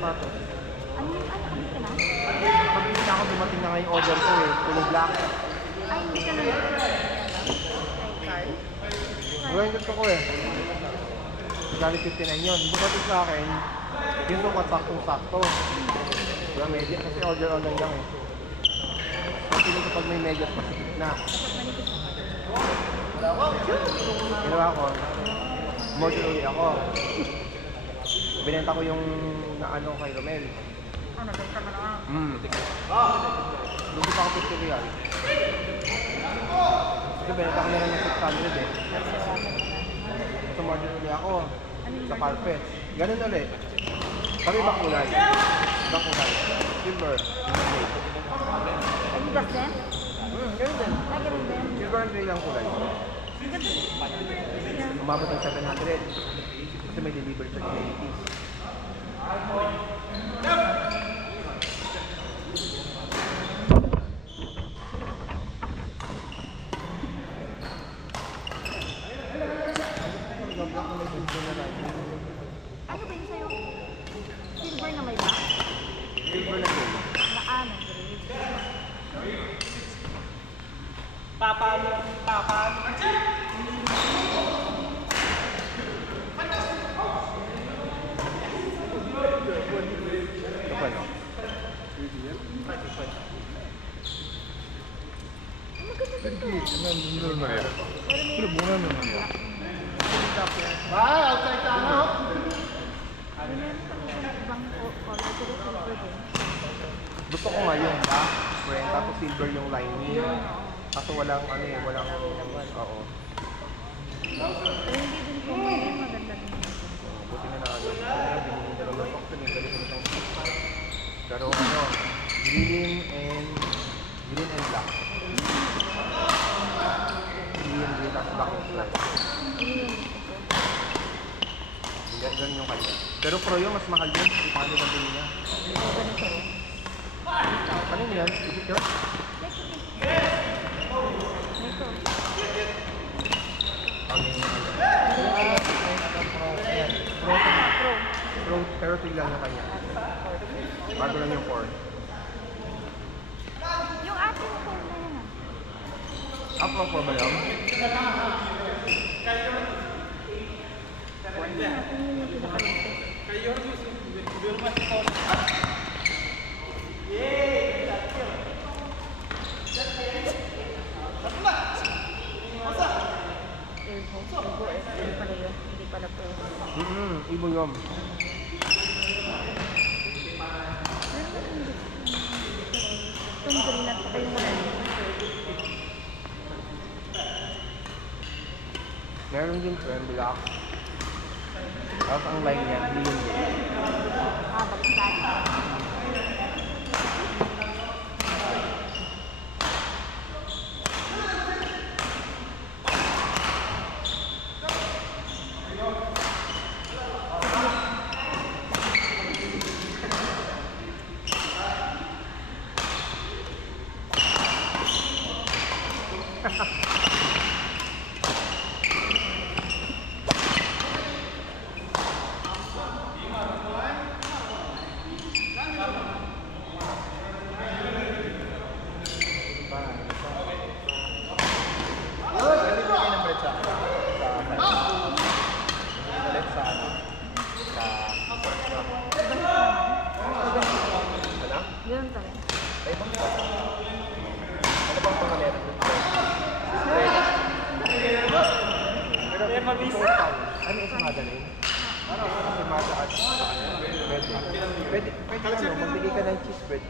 sapatos. Ano yung kabit ka na? Nakabili na ako, dumating na nga yung order ko eh. Kulay black. Ay, hindi ka na card? Ngayon gusto ko eh. Galing 59 yun. Dumating sa akin, yung sukat saktong-sakto. Wala medyas kasi order online lang eh. Kasi kapag may medyas, pasikip na. Ginawa ko, model ulit ako. Binenta ko yung naano kay Romel. Nagkita ka na. Doon pa ako 50 real. Kasi binenta ko na lang ng 600 eh. So model ulit ako sa carpet. Ganun ulit. Kami ba kulay? Iba kulay. Silver. Ay, gas din? Ganun din. Ay, ganun din. Silver and gray lang kulay. Umabot ng 700. Kasi may delivery sa communities. Ano ba yun sa'yo? Silver na may ba? Silver na gray. Naan, gray. Ito pa no? Outside ka na! Ibang color, pero silver din. Gusto ko ngayon ba? Friend, tapos silver yung lining. Kaso walang ano eh, walang... Oo. Pero hindi din po maganda din. Buti na ano. Binili na lang ng box yun. Galing ko ng pero ano, green and black. Green, green, tapos black and black. Ganun yung kanya. Pero pro yun, mas mahal yun. Hindi pa kami nabili niya. Ano yun yan? Is it yours? Pro, pero tiglan yung kanya. Bago lang yung 4. Yung ating phone na yan ah. Pro 4 ba lang? Ibo yun. Itong green at saka yung wala. Meron din friend, black. Tapos ang line niya, green din. Bagsak. Ganun talaga. Ano bang pangalan? Pero ano yung Madalyn? Kasi Mada at pwede ano, magbigay ka ng cheese bread.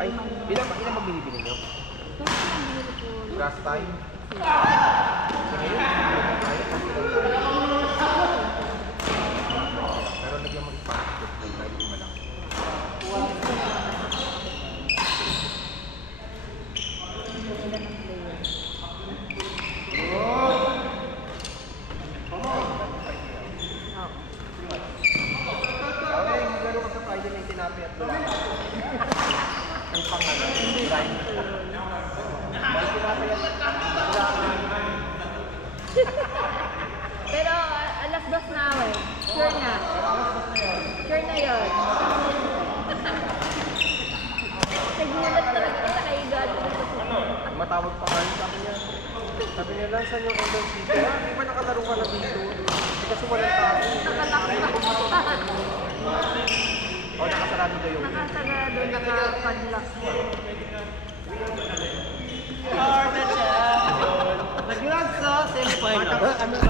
Ay, ilan ba binibili nyo? Kasi ang binili ko. Last time? Pero nagyang mag-ipasok ng live yung malaki. Okay, maglaro ka sa Friday na tinapay at wala. Ang pangalan, Brian. May tinapay at wala. dos na ako eh. Sure na. Sure na yun. Nagulat talaga kita kay God. Matawag pa kayo sa akin yan. Sabi nila, saan yung Endon City? Ah, di ba nakalaro ka na dito? Kasi walang tao. Nakalak pa. O, nakasarado daw yung Nakasarado, nakapadlock. Nag-vlog sa cellphone.